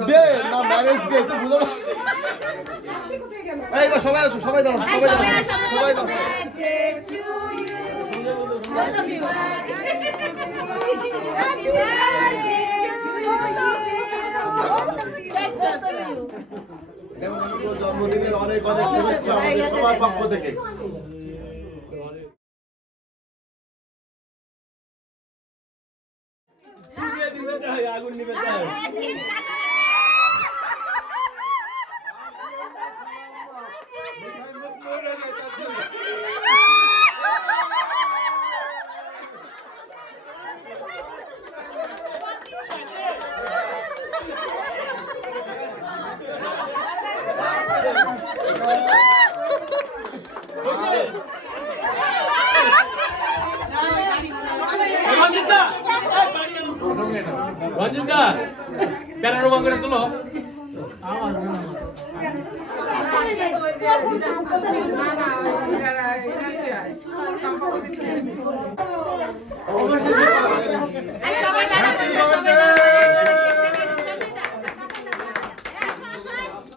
Birthday না marriage day তো বুঝো না। এই এবার সবাই আসো সবাই দাঁড়াও সবাই দাঁড়াও সবাই দাঁড়াও জন্মদিনের অনেক অনেক শুভেচ্ছা আমাদের সবার পক্ষ থেকে রঞ্জিতা রঞ্জিতা রোমান করে তোলো সবাই